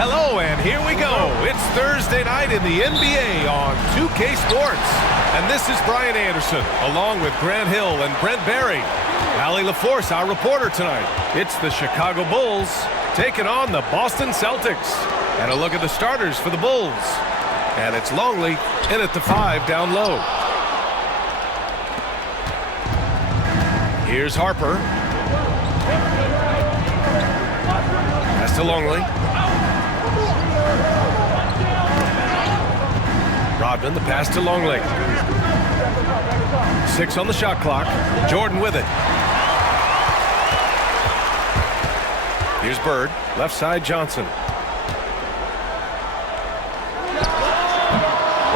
Hello, and here we go. It's Thursday night in the NBA on 2K Sports. And this is Brian Anderson, along with Grant Hill and Brent Barry. Allie LaForce, our reporter tonight. It's the Chicago Bulls taking on the Boston Celtics. And a look at the starters for the Bulls. And it's Longley in at the 5 down low. Here's Harper. Pass to Longley. Rodman, the pass to Longley. 6 on the shot clock. Jordan with it. Here's Bird. Left side, Johnson.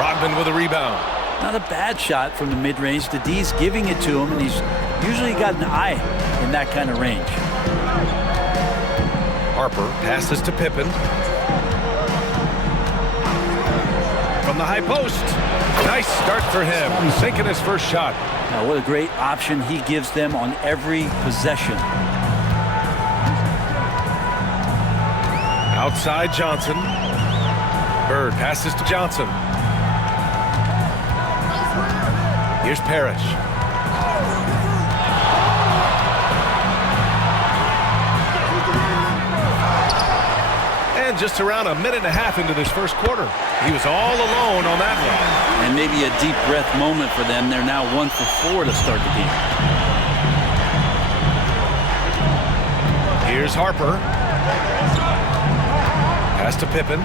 Rodman with a rebound. Not a bad shot from the mid-range. The D's giving it to him, and he's usually got an eye in that kind of range. Harper passes to Pippen. From the high post. Nice start for him. Sinking his first shot. Now, what a great option he gives them on every possession. Outside Johnson. Bird passes to Johnson. Here's Parish. And just around a minute and a half into this first quarter, he was all alone on that one. And maybe a deep breath moment for them. They're now 1 for 4 to start the game. Here's Harper. Pass to Pippen.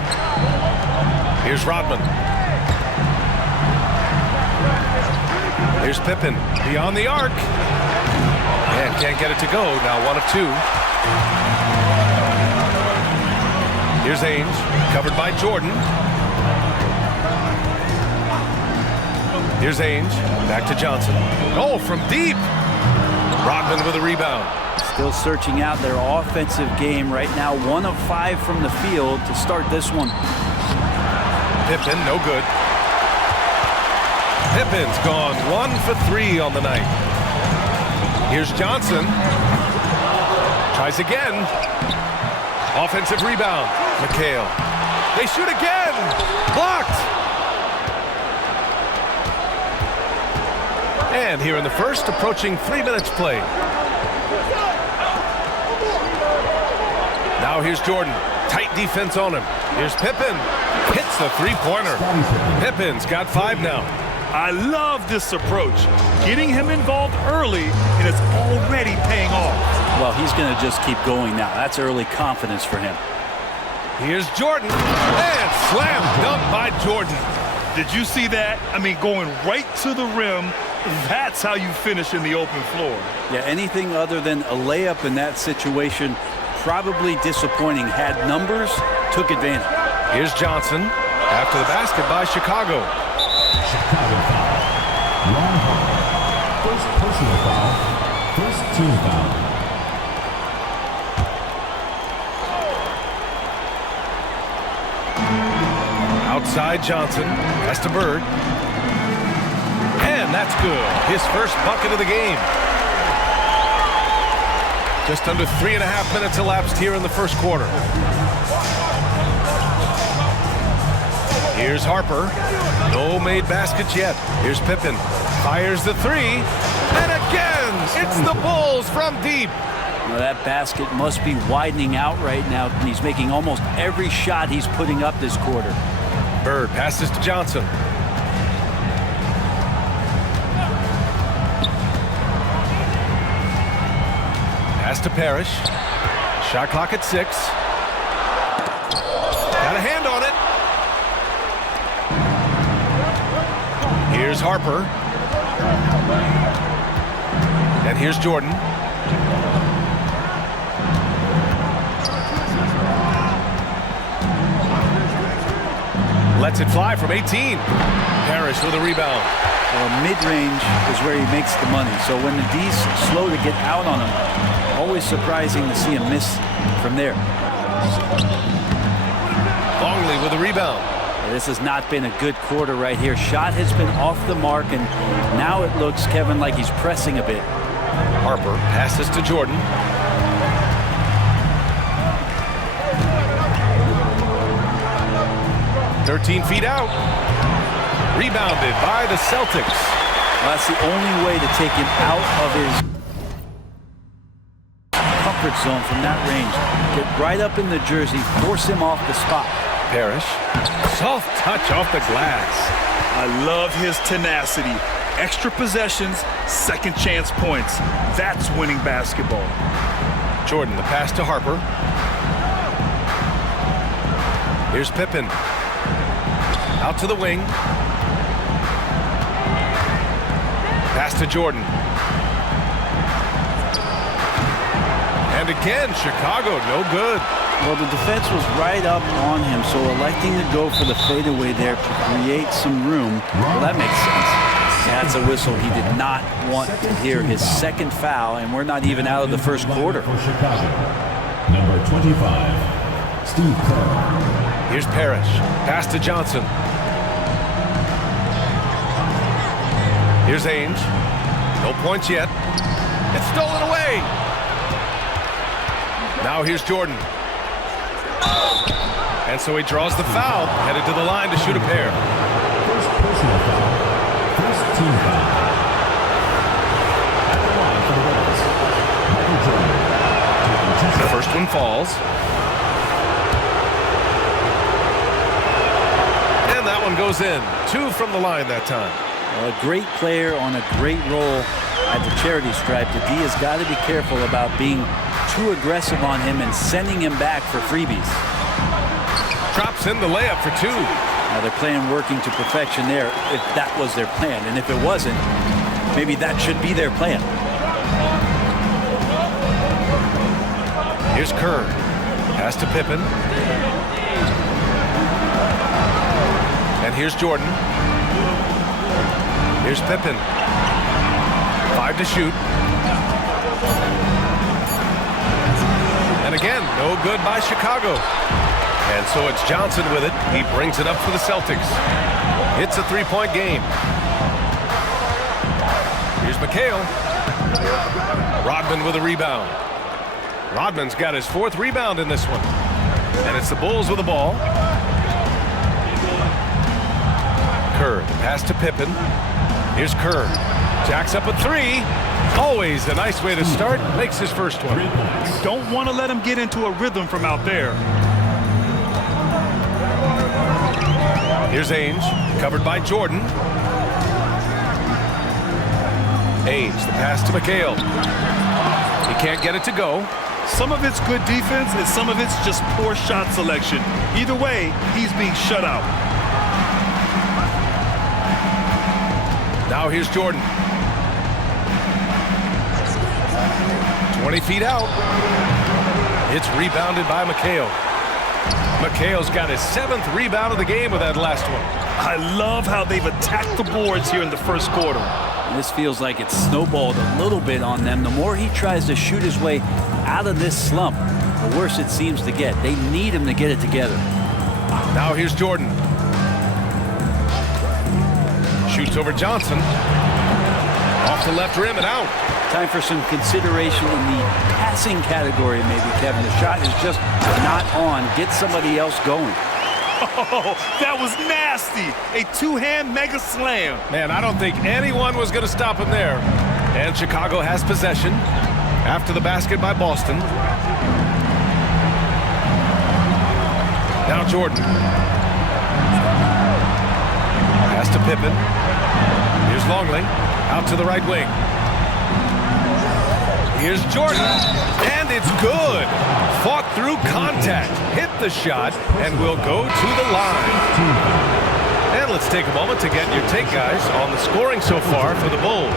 Here's Rodman. Here's Pippen beyond the arc. And can't get it to go. Now 1 of 2. Here's Ainge, covered by Jordan. Here's Ainge, back to Johnson. Oh, from deep. Rodman with a rebound. Still searching out their offensive game right now. 1 of 5 from the field to start this one. Pippen, no good. Pippen's gone 1 for 3 on the night. Here's Johnson. Tries again. Offensive rebound. McHale. They shoot again. Blocked. And here in the first, approaching 3 minutes played. Now here's Jordan. Tight defense on him. Here's Pippen. Hits the three-pointer. Pippen's got 5 now. I love this approach. Getting him involved early, and it's already paying off. Well, he's going to just keep going now. That's early confidence for him. Here's Jordan. And slam dunk by Jordan. Did you see that? I mean, going right to the rim. That's how you finish in the open floor. Yeah, anything other than a layup in that situation, probably disappointing. Had numbers, took advantage. Here's Johnson. After the basket by Chicago. Chicago foul. Long ball. First personal foul. First team foul. Outside Johnson. Pass to Bird. And that's good. His first bucket of the game. Just under 3.5 minutes elapsed here in the first quarter. Here's Harper. No made baskets yet. Here's Pippen. Fires the 3. And again, it's the Bulls from deep. Now that basket must be widening out right now. And he's making almost every shot he's putting up this quarter. Bird passes to Johnson. Pass to Parish. Shot clock at 6. Got a hand on it. Here's Harper. And here's Jordan. Lets it fly from 18. Parish with a rebound. Well, mid-range is where he makes the money. So when the D's slow to get out on him, always surprising to see him miss from there. Longley with a rebound. This has not been a good quarter right here. Shot has been off the mark, and now it looks, Kevin, like he's pressing a bit. Harper passes to Jordan. 13 feet out. Rebounded by the Celtics. Well, that's the only way to take him out of his comfort zone from that range. Get right up in the jersey, force him off the spot. Parish. Soft touch off the glass. I love his tenacity. Extra possessions, second chance points. That's winning basketball. Jordan, the pass to Harper. Here's Pippen. Out to the wing. Pass to Jordan. And again, Chicago, no good. Well, the defense was right up on him, so electing to go for the fadeaway there to create some room, well, that makes sense. That's a whistle. He did not want to hear his second foul, and we're not even out of the first quarter. For Chicago, number 25, Steve Kerr. Here's Parish. Pass to Johnson. Here's Ainge. No points yet. It's stolen away. Now here's Jordan. And so he draws the foul, headed to the line to shoot a pair. First personal foul, first team foul. At the line for the Bulls, Michael Jordan. The first one falls. And that one goes in. 2 from the line that time. Well, a great player on a great role at the charity stripe. The D has got to be careful about being too aggressive on him and sending him back for freebies. Drops in the layup for 2. Now they're playing working to perfection there, if that was their plan. And if it wasn't, maybe that should be their plan. Here's Kerr. Pass to Pippen. And here's Jordan. Here's Pippen. 5 to shoot. And again, no good by Chicago. And so it's Johnson with it. He brings it up for the Celtics. It's a 3-point game. Here's McHale. Rodman with a rebound. Rodman's got his 4th rebound in this one. And it's the Bulls with the ball. Kerr, the pass to Pippen. Here's Kerr. Jacks up a 3. Always a nice way to start. Makes his first one. You don't want to let him get into a rhythm from out there. Here's Ainge, covered by Jordan. Ainge, the pass to McHale. He can't get it to go. Some of it's good defense and some of it's just poor shot selection. Either way, he's being shut out. Now here's Jordan. 20 feet out. It's rebounded by McHale. McHale's got his 7th rebound of the game with that last one. I love how they've attacked the boards here in the first quarter. This feels like it's snowballed a little bit on them. The more he tries to shoot his way out of this slump, the worse it seems to get. They need him to get it together. Now here's Jordan. Shoots over Johnson. Off the left rim and out. Time for some consideration in the passing category, maybe, Kevin. The shot is just not on. Get somebody else going. Oh, that was nasty. A 2-hand mega slam. Man, I don't think anyone was going to stop him there. And Chicago has possession after the basket by Boston. Now Jordan. Pass to Pippen. Here's Longley. Out to the right wing. Here's Jordan, and it's good. Fought through contact, hit the shot, and will go to the line. And let's take a moment to get your take, guys, on the scoring so far for the Bulls.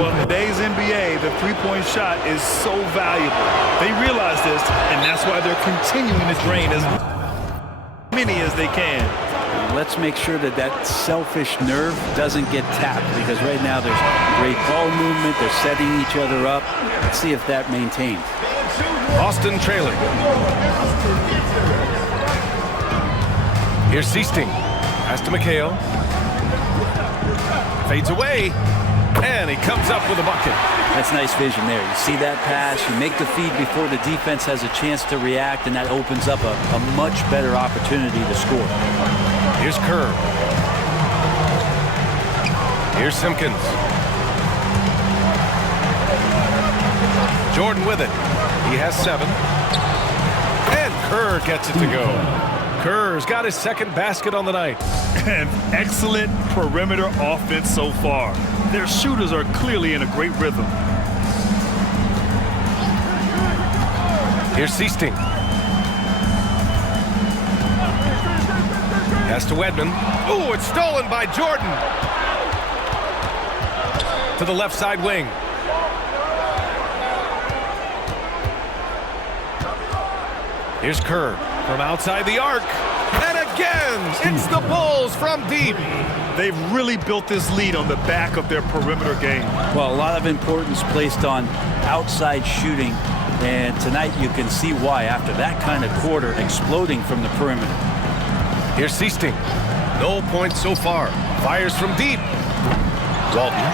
Well, in today's NBA, the three-point shot is so valuable. They realize this, and that's why they're continuing to drain as many as they can. Let's make sure that that selfish nerve doesn't get tapped, because right now there's great ball movement. They're setting each other up. Let's see if that maintains. Boston trailing. Here's Seasting. Pass to McHale. Fades away. And he comes up with a bucket. That's nice vision there. You see that pass, you make the feed before the defense has a chance to react, and that opens up a much better opportunity to score. Here's Kerr. Here's Simpkins. Jordan with it. He has 7. And Kerr gets it to go. Kerr's got his second basket on the night. An excellent perimeter offense so far. Their shooters are clearly in a great rhythm. Here's Seasting. Pass to Wedman. Ooh, it's stolen by Jordan. To the left side wing. Here's Kerr from outside the arc. And again, it's the Bulls from deep. They've really built this lead on the back of their perimeter game. Well, a lot of importance placed on outside shooting. And tonight you can see why after that kind of quarter exploding from the perimeter. Here's Seasting. No points so far. Fires from deep. Walton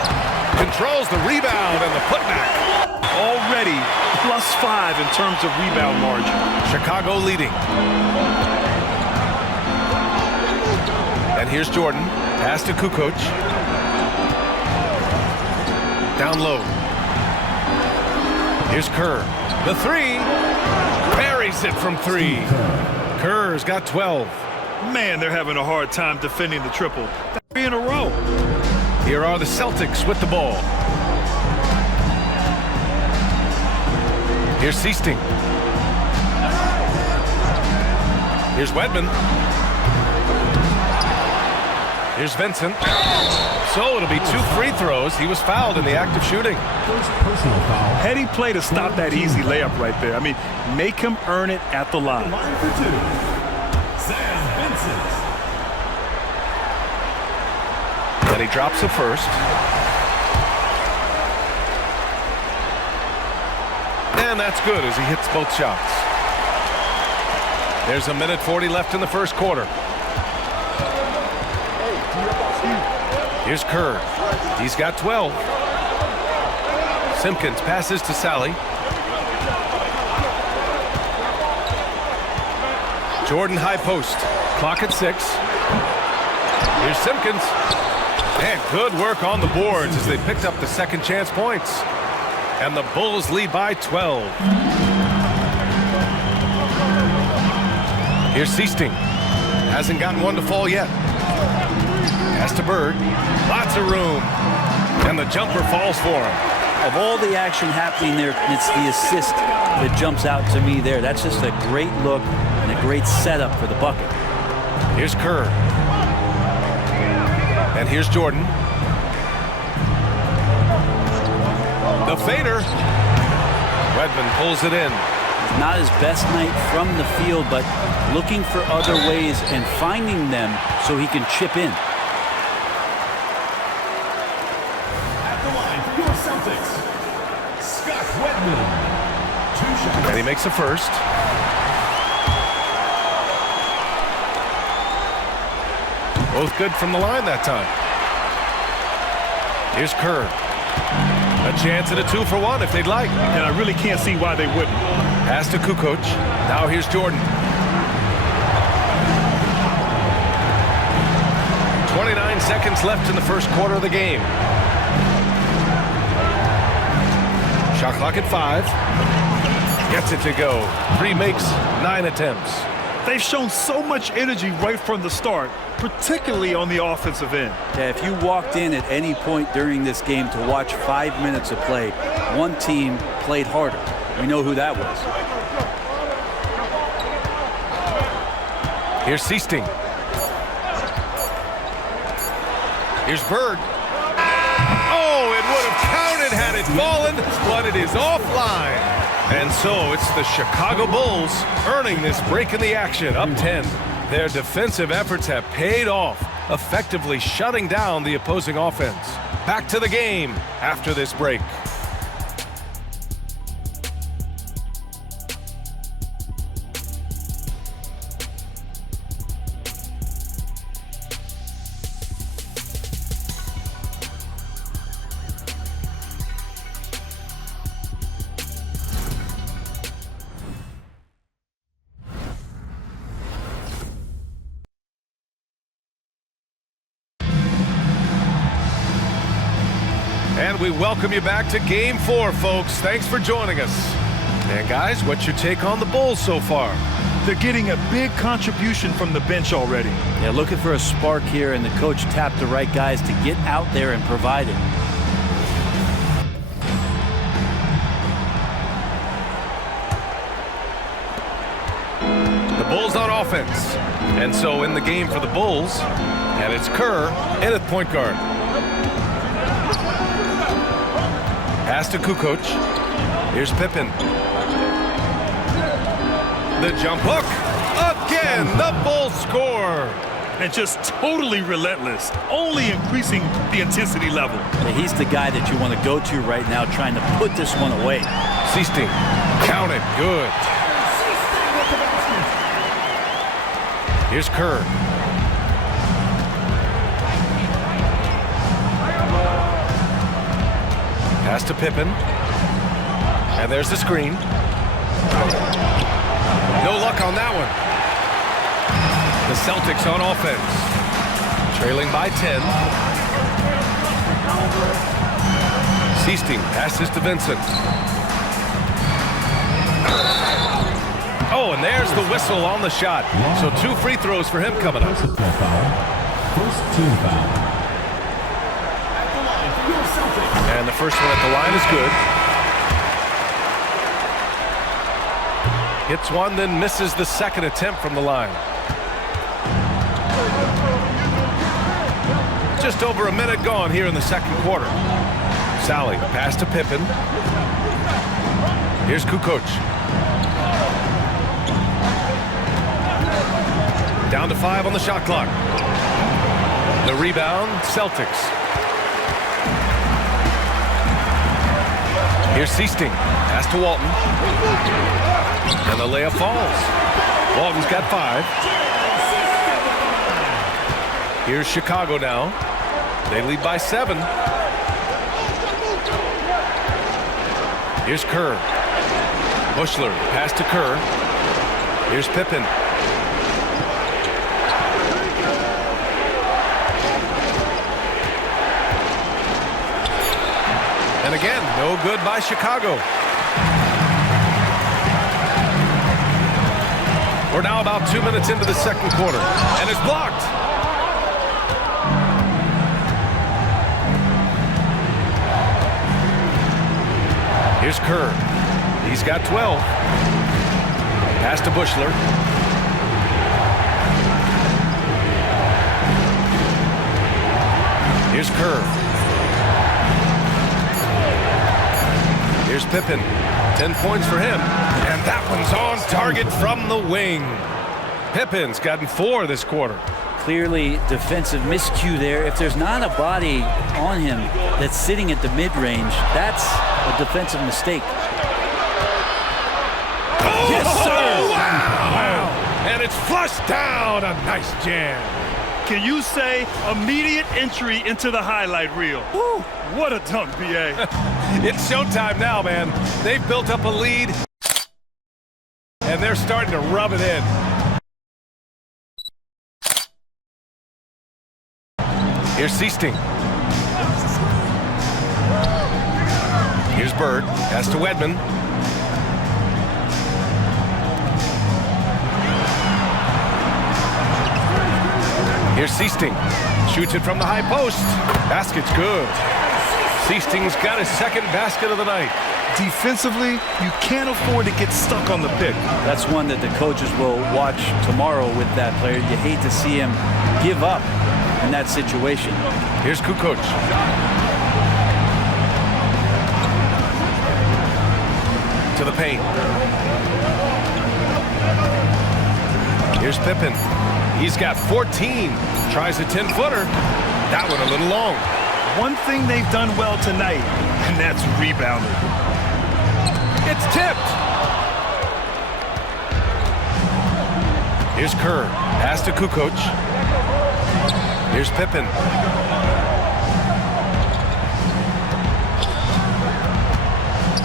controls the rebound and the putback. Already +5 in terms of rebound margin. Chicago leading. And here's Jordan. Pass to Kukoc. Down low. Here's Kerr. The 3. Buries it from 3. Kerr's got 12. Man, they're having a hard time defending the triple. 3 in a row. Here are the Celtics with the ball. Here's Seasting. Here's Wedman. Here's Vincent. So it'll be 2 free throws. He was fouled in the act of shooting. First personal foul. Heady play to stop that easy layup right there. I mean, make him earn it at the line. Line for 2. Sam Vincent. And he drops the first. And that's good as he hits both shots. There's 1:40 left in the first quarter. Here's Kerr. He's got 12. Simpkins passes to Sally. Jordan high post. Clock at 6. Here's Simpkins. And good work on the boards as they picked up the second chance points. And the Bulls lead by 12. Here's Seasting. Hasn't gotten one to fall yet. Pass to Bird. Lots of room. And the jumper falls for him. Of all the action happening there, it's the assist that jumps out to me there. That's just a great look and a great setup for the bucket. Here's Kerr. And here's Jordan. The fader. Redmond pulls it in. Not his best night from the field, but looking for other ways and finding them so he can chip in. At the line for your Celtics, Scott Wedman. 2 shots. And he makes the first. Both good from the line that time. Here's Kerr. A chance at a 2-for-1 if they'd like. And I really can't see why they wouldn't. Pass to Kukoc. Now here's Jordan. 29 seconds left in the first quarter of the game. Shot clock at 5. Gets it to go. 3 makes, 9 attempts. They've shown so much energy right from the start, particularly on the offensive end. Yeah, if you walked in at any point during this game to watch 5 minutes of play, one team played harder. We know who that was. Here's Seasting. Here's Bird. Oh, it would have counted had it fallen, but it is offline. And so it's the Chicago Bulls earning this break in the action, up 10. Their defensive efforts have paid off, effectively shutting down the opposing offense. Back to the game after this break. And we welcome you back to Game 4, folks. Thanks for joining us. And guys, what's your take on the Bulls so far? They're getting a big contribution from the bench already. Yeah, looking for a spark here, and the coach tapped the right guys to get out there and provide it. The Bulls on offense. And so in the game for the Bulls, and it's Kerr in at point guard. Pass to Kukoc. Here's Pippen. The jump hook. Again, the Bulls score. And just totally relentless, only increasing the intensity level. He's the guy that you want to go to right now, trying to put this one away. Seasting. Count it. Good. Here's Kerr. Pass to Pippen. And there's the screen. No luck on that one. The Celtics on offense. Trailing by 10. Seasting passes to Vincent. Oh, and there's the whistle on the shot. So 2 free throws for him coming up. Personal foul. First team foul. And the first one at the line is good. Hits one, then misses the second attempt from the line. Just over a minute gone here in the second quarter. Sally, pass to Pippen. Here's Kukoc. Down to 5 on the shot clock. The rebound, Celtics. Here's Seasting. Pass to Walton. And the layup falls. Walton's got 5. Here's Chicago now. They lead by 7. Here's Kerr. Bushler. Pass to Kerr. Here's Pippen. And again, no good by Chicago. We're now about 2 minutes into the second quarter, and it's blocked. Here's Kerr. He's got 12. Pass to Bushler. Here's Kerr. Here's Pippen. 10 points for him. And that one's on target from the wing. Pippen's gotten 4 this quarter. Clearly defensive miscue there. If there's not a body on him that's sitting at the mid-range, that's a defensive mistake. Oh, yes, sir! Wow! And it's flushed down. A nice jam. Can you say immediate entry into the highlight reel? Woo, what a dunk, B.A. It's showtime now, man. They've built up a lead, and they're starting to rub it in. Here's Seasting. Here's Bird. Pass to Wedman. Here's Seasting. Shoots it from the high post. Basket's good. Seasting's got his second basket of the night. Defensively, you can't afford to get stuck on the pick. That's one that the coaches will watch tomorrow with that player. You hate to see him give up in that situation. Here's Kukoc. To the paint. Here's Pippen. He's got 14. Tries a 10-footer. That one a little long. One thing they've done well tonight, and that's rebounding. It's tipped. Here's Kerr. Pass to Kukoc. Here's Pippen.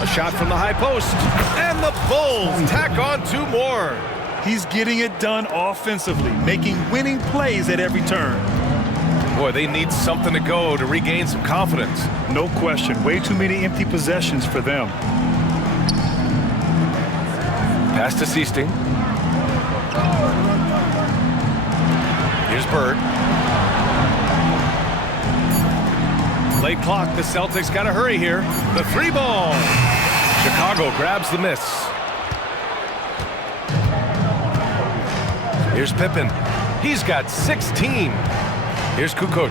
A shot from the high post. And the Bulls tack on 2 more. He's getting it done offensively, making winning plays at every turn. Boy, they need something to go to regain some confidence. No question. Way too many empty possessions for them. Pass to Seasting. Here's Bird. Late clock. The Celtics got to hurry here. The 3 ball. Chicago grabs the miss. Here's Pippen. He's got 16. Here's Kukoc.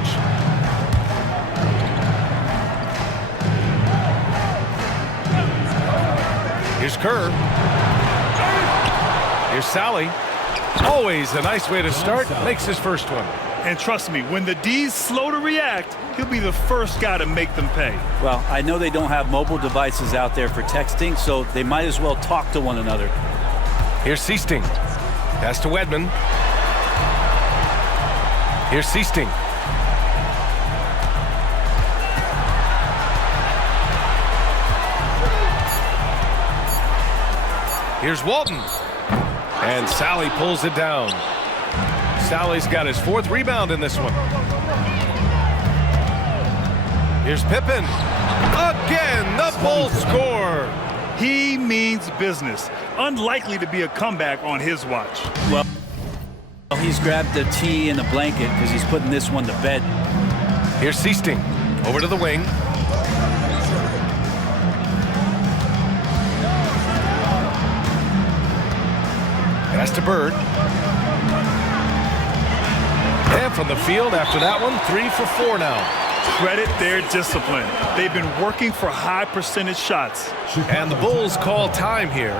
Here's Kerr. Here's Sally. Always a nice way to start. Makes his first one. And trust me, when the D's slow to react, he'll be the first guy to make them pay. Well, I know they don't have mobile devices out there for texting, so they might as well talk to one another. Here's Seasting. Pass to Wedman. Here's Seasting. Here's Walton. And Sally pulls it down. Sally's got his 4th rebound in this one. Here's Pippen. Again, the Bulls score. He means business. Unlikely to be a comeback on his watch. Well, he's grabbed the tee and the blanket because he's putting this one to bed. Here's Seasting. Over to the wing. Pass to Bird. And from the field after that one, 3 for 4 now. Credit their discipline. They've been working for high percentage shots. And the Bulls call time here.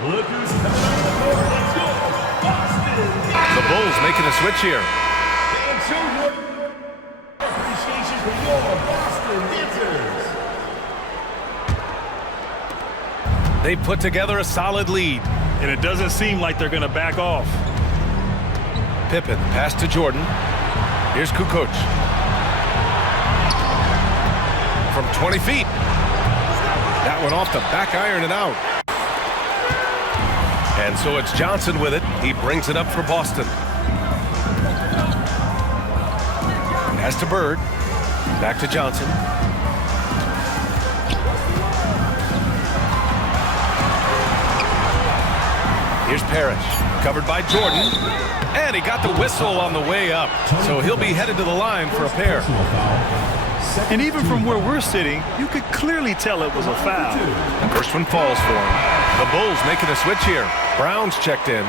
The Bulls making a switch here. They put together a solid lead. And it doesn't seem like they're going to back off. Pippen, pass to Jordan. Here's Kukoc. From 20 feet. That one off the back iron and out. And so it's Johnson with it. He brings it up for Boston. Pass to Bird. Back to Johnson. Here's Parish, covered by Jordan, and he got the whistle on the way up, so he'll be headed to the line for a pair. And even from where we're sitting, you could clearly tell it was a foul. The first one falls for him. The Bulls making a switch here. Brown's checked in.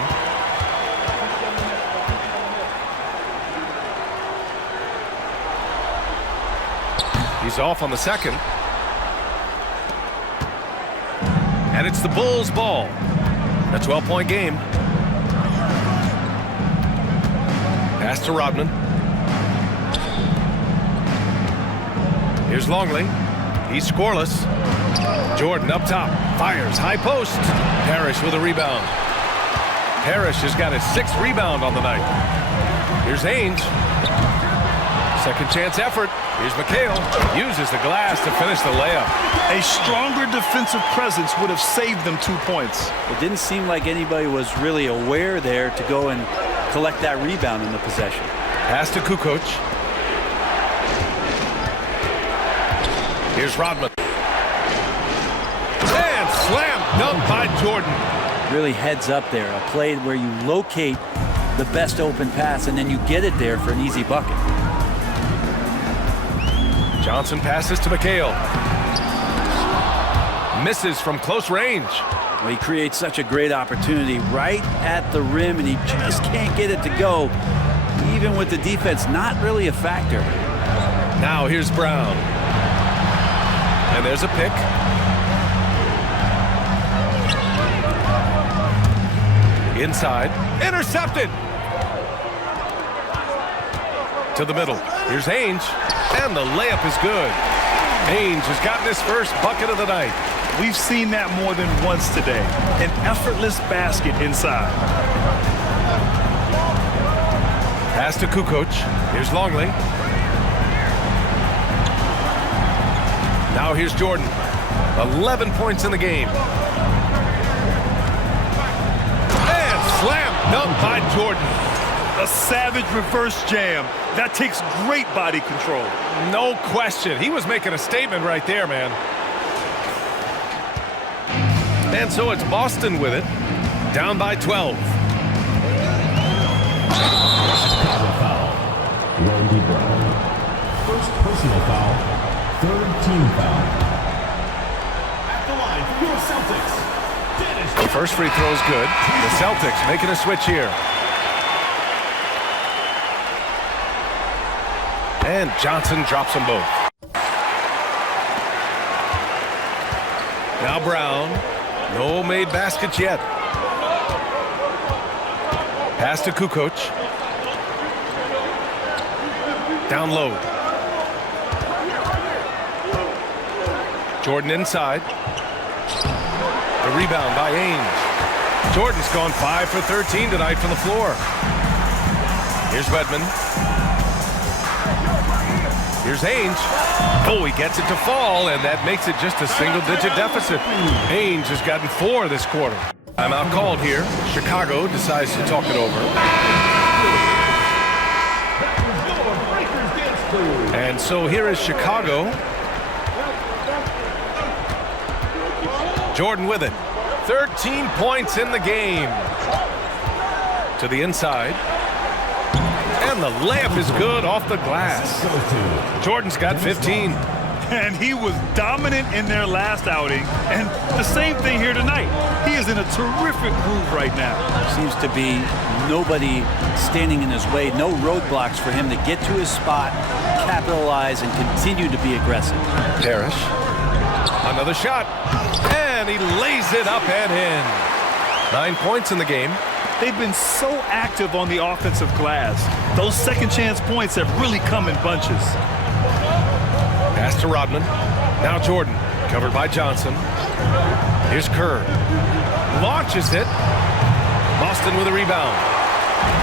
He's off on the second. And it's the Bulls' ball. A 12-point game. Pass to Rodman. Here's Longley. He's scoreless. Jordan up top. Fires. High post. Parish with a rebound. Parish has got his 6th rebound on the night. Here's Ainge. Second chance effort. Here's McHale. Uses the glass to finish the layup. A stronger defensive presence would have saved them 2 points. It didn't seem like anybody was really aware there to go and collect that rebound in the possession. Pass to Kukoc. Here's Rodman. And slam dunk by Jordan. Really heads up there. A play where you locate the best open pass and then you get it there for an easy bucket. Johnson passes to McHale. Misses from close range. Well, he creates such a great opportunity right at the rim, and he just can't get it to go, even with the defense not really a factor. Now here's Brown. And there's a pick. Inside. Intercepted. To the middle. Here's Ainge. And the layup is good. Ainge has gotten his first bucket of the night. We've seen that more than once today. An effortless basket inside. Pass to Kukoc. Here's Longley. Now here's Jordan. 11 points in the game. And slam dunk by Jordan. A savage reverse jam. That takes great body control. No question. He was making a statement right there, man. And so it's Boston with it. Down by 12. Randy Brown. First personal foul. Third team foul. At the line for your Celtics. The first free throw is good. The Celtics making a switch here. And Johnson drops them both. Now Brown. No made baskets yet. Pass to Kukoc. Down low. Jordan inside. The rebound by Ainge. Jordan's gone 5 for 13 tonight from the floor. Here's Wedman. Here's Ainge. Oh, he gets it to fall, and that makes it just a single-digit deficit. Ainge has gotten 4 this quarter. Timeout called here. Chicago decides to talk it over. And so here is Chicago. Jordan with it. 13 points in the game. To the inside. And the layup is good off the glass. Jordan's got 15. And he was dominant in their last outing. And the same thing here tonight. He is in a terrific groove right now. Seems to be nobody standing in his way. No roadblocks for him to get to his spot, capitalize, and continue to be aggressive. Parish. Another shot. And he lays it up and in. 9 points in the game. They've been so active on the offensive glass. Those second chance points have really come in bunches. Pass to Rodman. Now Jordan. Covered by Johnson. Here's Kerr. Launches it. Boston with a rebound.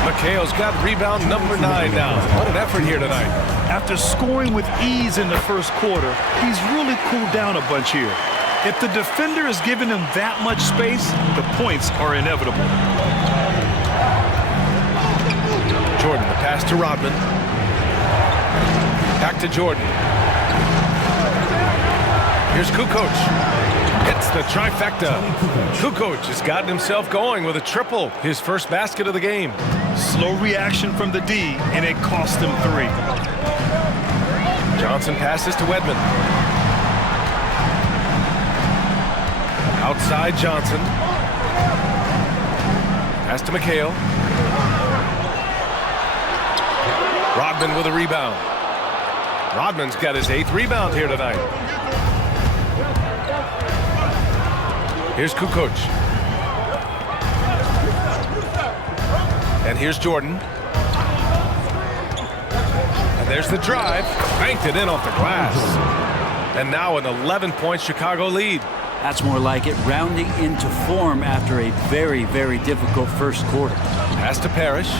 McHale's got rebound number 9 now. What an effort here tonight. After scoring with ease in the first quarter, he's really cooled down a bunch here. If the defender is giving him that much space, the points are inevitable. Jordan, the pass to Rodman. Back to Jordan. Here's Kukoc. Hits the trifecta. Kukoc has gotten himself going with a triple. His first basket of the game. Slow reaction from the D, and it cost him 3. Johnson passes to Wedman. Outside Johnson. Pass to McHale. Rodman with a rebound. Rodman's got his 8th rebound here tonight. Here's Kukoc. And here's Jordan. And there's the drive. Banked it in off the glass. And now an 11-point Chicago lead. That's more like it, rounding into form after a very, very difficult first quarter. Pass to Parish.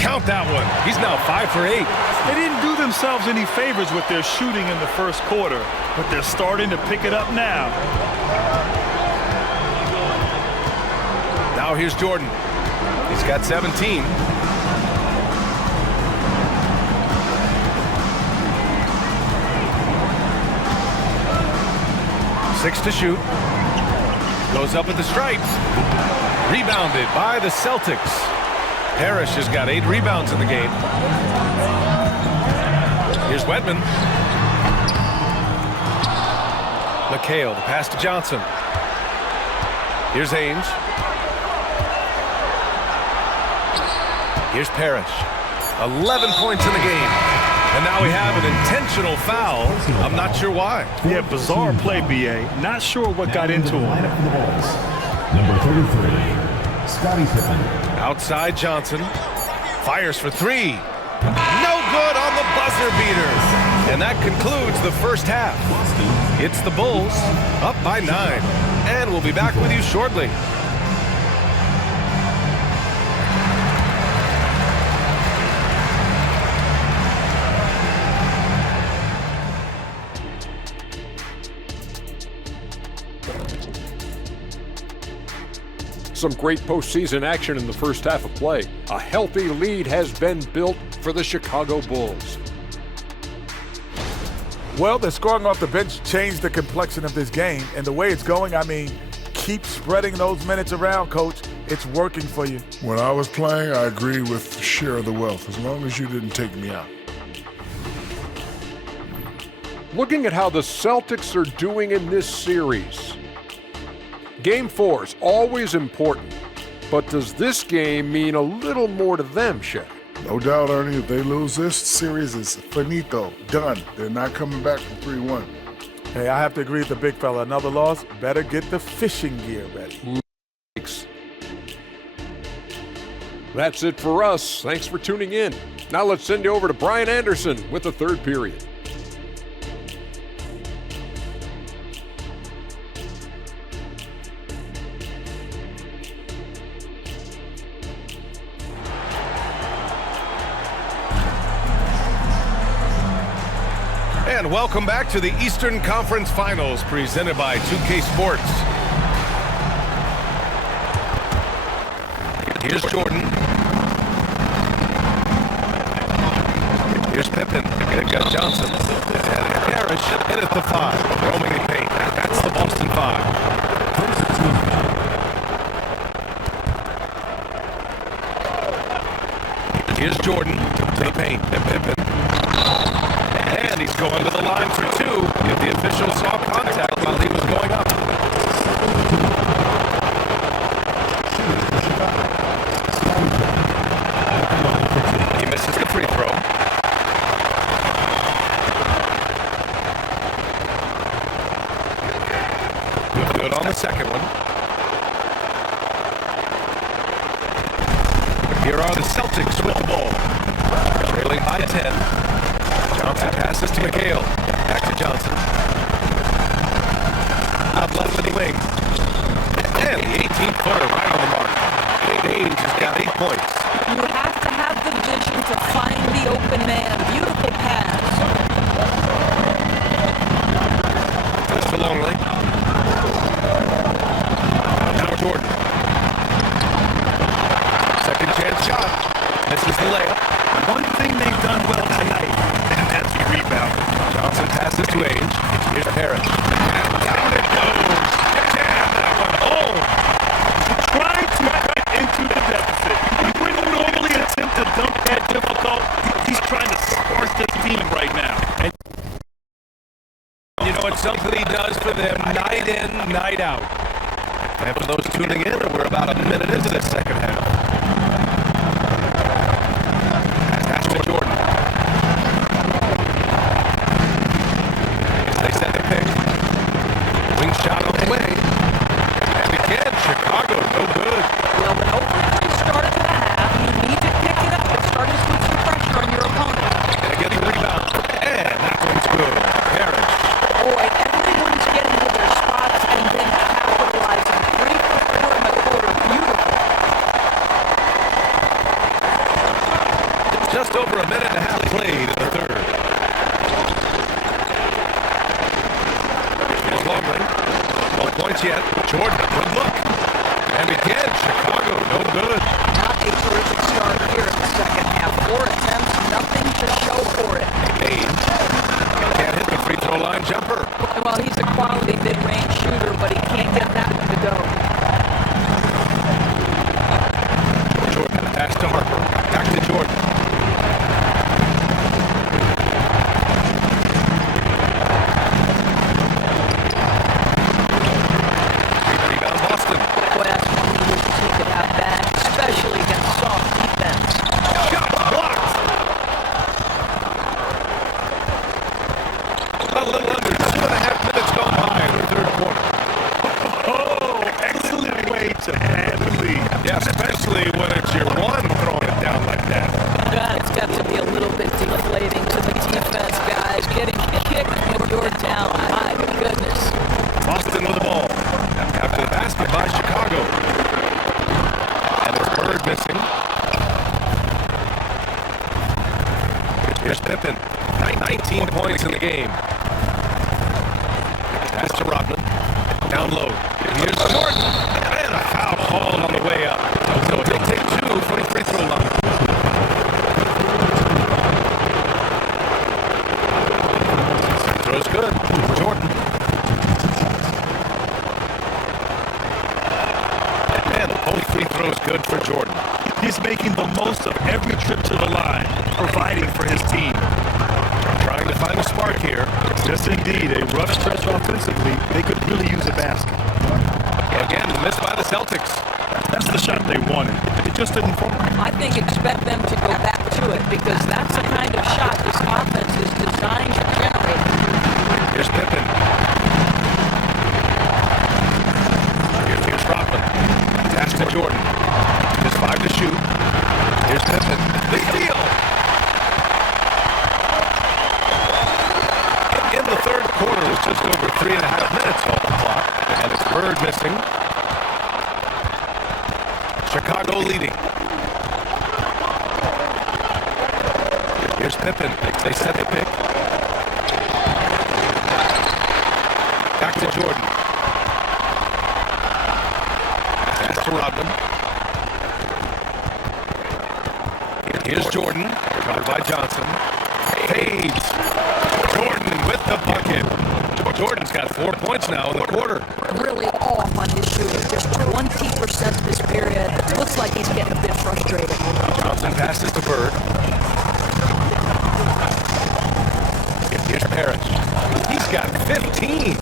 Count that one. He's now 5 for 8. They didn't do themselves any favors with their shooting in the first quarter, but they're starting to pick it up now. Now here's Jordan. He's got 17. Six to shoot. Goes up at the stripes. Rebounded by the Celtics. Parish has got 8 rebounds in the game. Here's Wedman. McHale, the pass to Johnson. Here's Ainge. Here's Parish. 11 points in the game. And now we have an intentional foul. I'm not sure why. Yeah, bizarre play, B.A. Not sure what got into him. Number 33, Scottie Pippen. Outside Johnson. Fires for 3. No good on the buzzer beater. And that concludes the first half. It's the Bulls up by 9. And we'll be back with you shortly. Some great postseason action in the first half of play. A healthy lead has been built for the Chicago Bulls. Well, the scoring off the bench changed the complexion of this game. And the way it's going, I mean, keep spreading those minutes around, Coach. It's working for you. When I was playing, I agreed with share of the wealth, as long as you didn't take me out. Looking at how the Celtics are doing in this series. Game 4 is always important, but does this game mean a little more to them, Shaq? No doubt, Ernie, if they lose this series, it's finito, done. They're not coming back from 3-1. Hey, I have to agree with the big fella. Another loss, better get the fishing gear ready. That's it for us. Thanks for tuning in. Now let's send you over to Brian Anderson with the third period. And welcome back to the Eastern Conference Finals presented by 2K Sports. Here's Jordan. Here's Pippen. They've got Johnson. Parish in at the 5. Roaming in paint. That's the Boston 5. Here's Jordan to the paint. And Pippen. And he's going to the line for 2. If the official saw contact while he was going up. He misses the free throw. Good on the second one. Here are the Celtics with the ball. Trailing by 10. Johnson passes to McHale. Back to Johnson. Out left to the wing. And the 18-footer right on the mark. Ainge has got 8 points. You have to have the vision to find the open man. Beautiful pass. That's to Longley. Now Jordan. Second chance shot. Misses the layup. One thing they've done well tonight, and that's the rebound. Johnson passes to Ainge. Here's Parish. And down it goes. Jam that one home. Trying to cut into the deficit. He wouldn't normally attempt to dunk that difficult. He's trying to spark this team right now. And you know, it's something he does for them night in, night out. And for those tuning in, we're about a minute into the second half. Pass to Jordan. They set the pick. Wing shot on the way. And again, Chicago, no good. Well, when overtime starts to the half, you need to pick it up and start to put some pressure on your opponent. And get the rebound. And that one's good. Parish. Boy, everyone's getting to their spots and then capitalizing. 3 for 4 in the quarter. Beautiful. Just over a minute and a half played in the third. Here's Longley. No points yet. Jordan, good look. And again, Chicago, no good. Not a terrific start here in the second half. 4 attempts, nothing to show for it. Ainge can't hit the free throw line jumper. Well, he's a quality mid-range shooter, but he can't get that one to go. Jordan, pass to Harper. Back to Jordan. Rebound Boston. Boy, that's one of the moves he could have back, especially against soft defense. Shot blocked. A little under 2.5 minutes gone by in the third quarter. oh, excellent way to pad the lead. Yeah, especially when it's your one throwing it down like that. That's got to be a little bit deflating to the defense, guys. Getting kicked when you're down. My goodness. Boston with the ball. After the basket by Chicago. And it's Bird missing. Here's Pippen. 19 points in the game. Pass to Rodman. Down low. Here's Jordan. And a foul called on throw is good for Jordan. He's making the most of every trip to the line, providing for his team. Trying to find a spark here. Yes, indeed. A rough stretch offensively. They could really use a basket. Again, missed by the Celtics. That's the shot they wanted. It just didn't fall. I think expect them to go back to it because that's the kind of shot this offense is designed to generate. Here's Pippen. Here's Rodman. Pass to Jordan. Just 5 to shoot. Here's Pippen. The steal. In the third quarter, it's just over 3.5 minutes off the clock. And it's Bird missing. Chicago leading. Here's Pippen. They set the pick. Back to Jordan. Pass to Rodman. Here's Jordan. Covered by Johnson. Fades. Jordan with the bucket. Jordan's got 4 points now in the quarter. Really off on his shooting. Just 20% this period. Looks like he's getting a bit frustrated. Johnson passes to Bird. Here's Parish. He's got 15.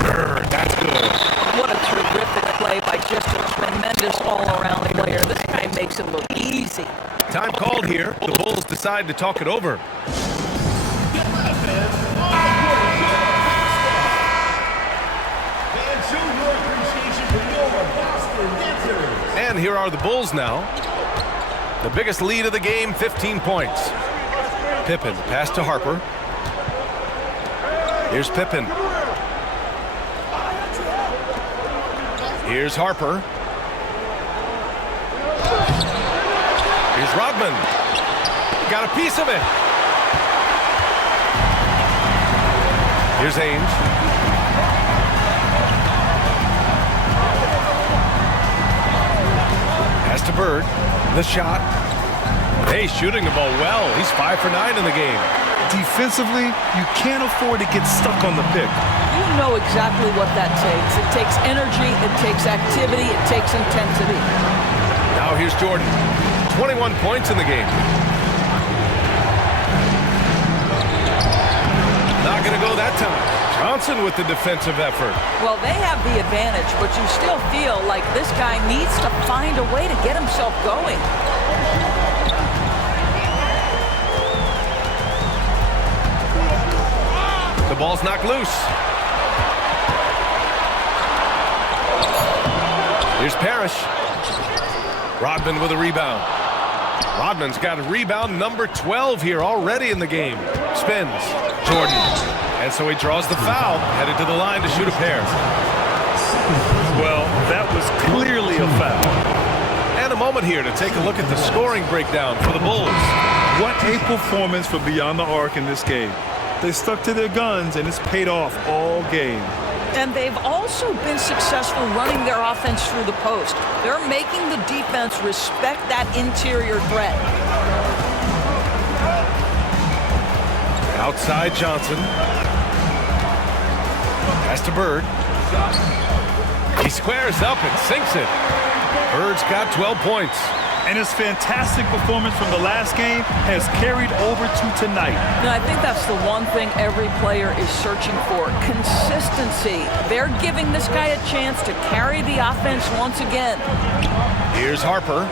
Bird, that's good. What a terrific play by just a tremendous all-around player. This guy makes it look easy. Time called here. The Bulls decide to talk it over. And here are the Bulls now. The biggest lead of the game, 15 points. Pippen, pass to Harper. Here's Pippen. Here's Harper. Here's Rodman. Got a piece of it. Here's Ainge. Pass to Bird. The shot. Hey, shooting the ball well. He's 5 for 9 in the game. Defensively, you can't afford to get stuck on the pick. You know exactly what that takes. It takes energy, it takes activity, it takes intensity. Now here's Jordan. 21 points in the game. Not going to go that time. Johnson with the defensive effort. Well, they have the advantage, but you still feel like this guy needs to find a way to get himself going. The ball's knocked loose. Here's Parish. Rodman with a rebound. Rodman's got a rebound number 12 here already in the game. Spins. Jordan. And so he draws the foul, headed to the line to shoot a pair. Well, that was clearly a foul. And a moment here to take a look at the scoring breakdown for the Bulls. What a performance for beyond the arc in this game. They stuck to their guns, and it's paid off all game. And they've also been successful running their offense through the post. They're making the defense respect that interior threat. Outside Johnson. Pass to Bird. He squares up and sinks it. Bird's got 12 points. And his fantastic performance from the last game has carried over to tonight. And I think that's the one thing every player is searching for, consistency. They're giving this guy a chance to carry the offense once again. Here's Harper.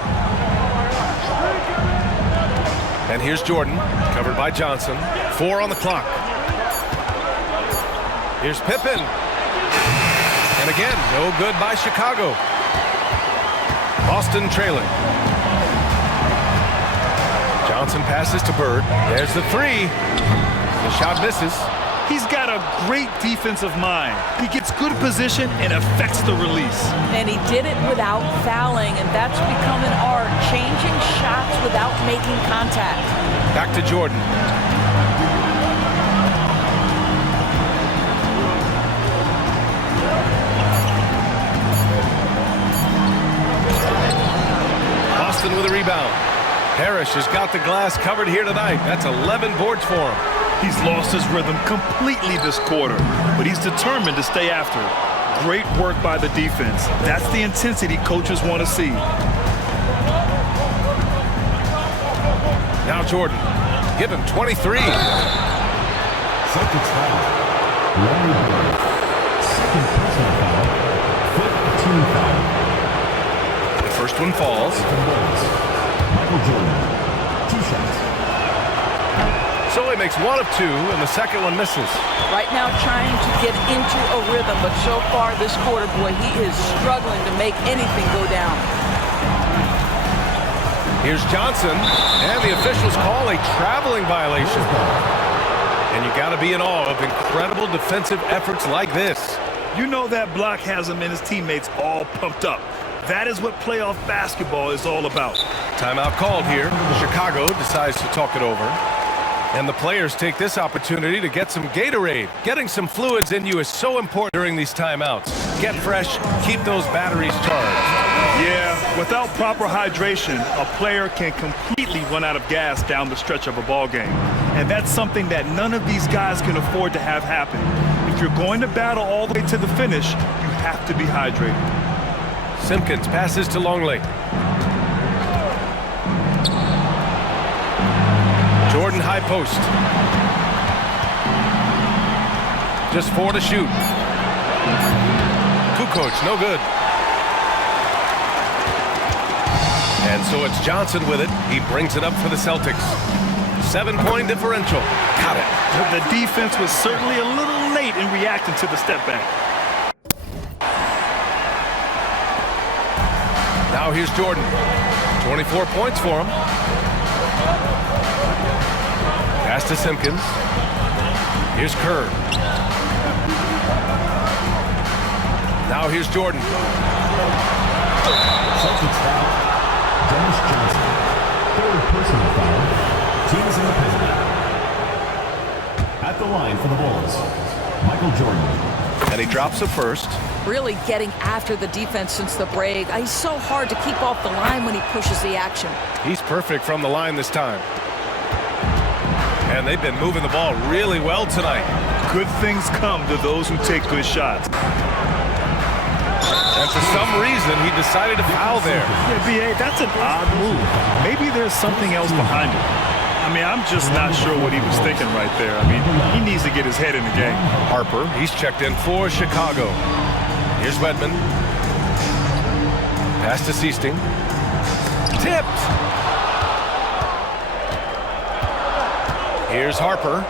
And here's Jordan, covered by Johnson. 4 on the clock. Here's Pippen. And again, no good by Chicago. Boston trailing. Johnson passes to Bird. There's the three. The shot misses. He's got a great defensive mind. He gets good position and affects the release. And he did it without fouling, and that's become an art, changing shots without making contact. Back to Jordan. Boston with a rebound. Parish has got the glass covered here tonight. That's 11 boards for him. He's lost his rhythm completely this quarter, but he's determined to stay after it. Great work by the defense. That's the intensity coaches want to see. Now Jordan, give him 23. Celtics foul. Larry Bird. Second personal foul. 15 foul. The first one falls. Michael Jordan. 2 shots. So he makes 1 of 2, and the second one misses. Right now trying to get into a rhythm, but so far this quarter, boy, he is struggling to make anything go down. Here's Johnson, and the officials call a traveling violation. And you got to be in awe of incredible defensive efforts like this. You know that block has him and his teammates all pumped up. That is what playoff basketball is all about. Timeout called here. Chicago decides to talk it over. And the players take this opportunity to get some Gatorade. Getting some fluids in you is so important during these timeouts. Get fresh, keep those batteries charged. Yeah, without proper hydration, a player can completely run out of gas down the stretch of a ball game. And that's something that none of these guys can afford to have happen. If you're going to battle all the way to the finish, you have to be hydrated. Simpkins passes to Longley. Jordan high post. Just 4 to shoot. Kukoc, no good. And so it's Johnson with it. He brings it up for the Celtics. 7-point differential. Got it. The defense was certainly a little late in reacting to the step back. Now here's Jordan. 24 points for him. Pass to Simpkins. Here's Kerr. Now here's Jordan. Celtics foul. Dennis Johnson. Third personal foul. Team is in the penalty. At the line for the Bulls, Michael Jordan. And he drops the first. Really getting after the defense since the break. He's so hard to keep off the line when he pushes the action. He's perfect from the line this time. And they've been moving the ball really well tonight. Good things come to those who take good shots. And for some reason, he decided to foul there. Yeah, B.A., that's an odd move. Maybe there's something else behind it. I mean, I'm just not sure what he was thinking right there. I mean, he needs to get his head in the game. Harper, he's checked in for Chicago. Here's Wedman. Pass to Seasting. Tipped. Here's Harper.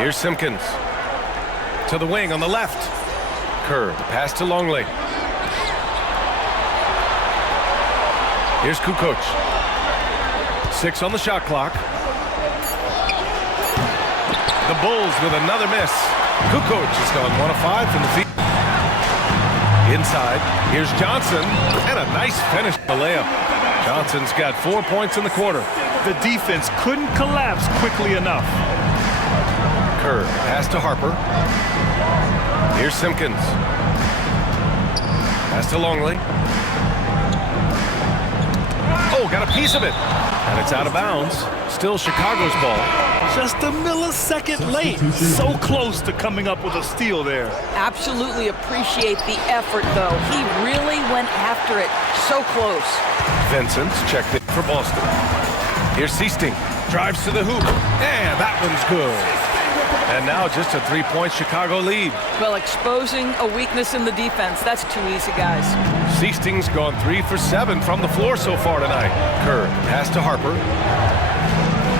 Here's Simpkins. To the wing on the left. Kerr, pass to Longley. Here's Kukoc. 6 on the shot clock. The Bulls with another miss. Kukoc has gone 1 of 5 from the field. Inside, here's Johnson, and a nice finish to the layup. Johnson's got 4 points in the quarter. The defense couldn't collapse quickly enough. Kerr, pass to Harper. Here's Simpkins. Pass to Longley. Oh, got a piece of it. And it's out of bounds. Still Chicago's ball. Just a millisecond late. So close to coming up with a steal there. Absolutely appreciate the effort, though. He really went after it. So close. Vincent's checked in for Boston. Here's Seasting. Drives to the hoop. And that one's good. And now just a 3-point Chicago lead. Well, exposing a weakness in the defense. That's too easy, guys. Seasting's gone 3 for 7 from the floor so far tonight. Kerr, pass to Harper.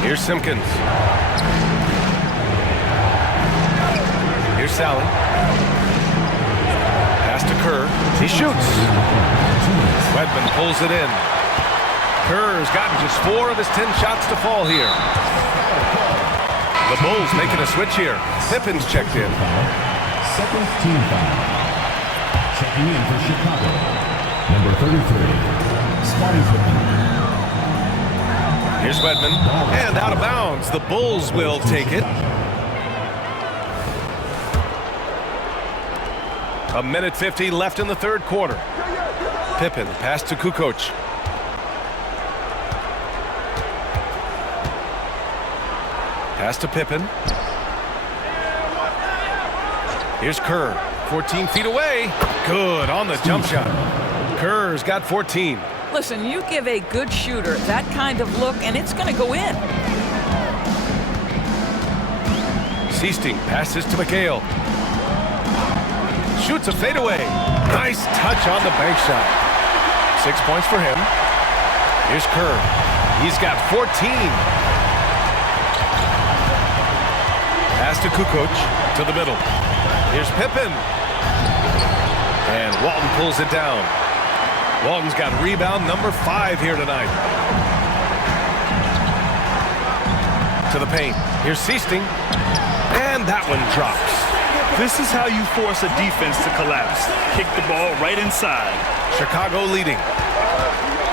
Here's Simpkins. Here's Sally. Pass to Kerr. He shoots. Wedman pulls it in. Kerr's gotten just 4 of his 10 shots to fall here. The Bulls making a switch here. Pippin's checked in. Second team foul. Checking in for Chicago. Number 33, Scottie Pippen. Here's Wedman. And out of bounds. The Bulls will take it. 1:50 left in the third quarter. Pippen pass to Kukoc. Pass to Pippen. Here's Kerr, 14 feet away. Good on the jump shot. Kerr's got 14. Listen, you give a good shooter that kind of look, and it's going to go in. Seasting passes to McHale. Shoots a fadeaway. Nice touch on the bank shot. 6 points for him. Here's Kerr. He's got 14. Pass to Kukoc to the middle. Here's Pippen. And Walton pulls it down. Walton's got rebound number 5 here tonight. To the paint. Here's Seasting. And that one drops. This is how you force a defense to collapse. Kick the ball right inside. Chicago leading.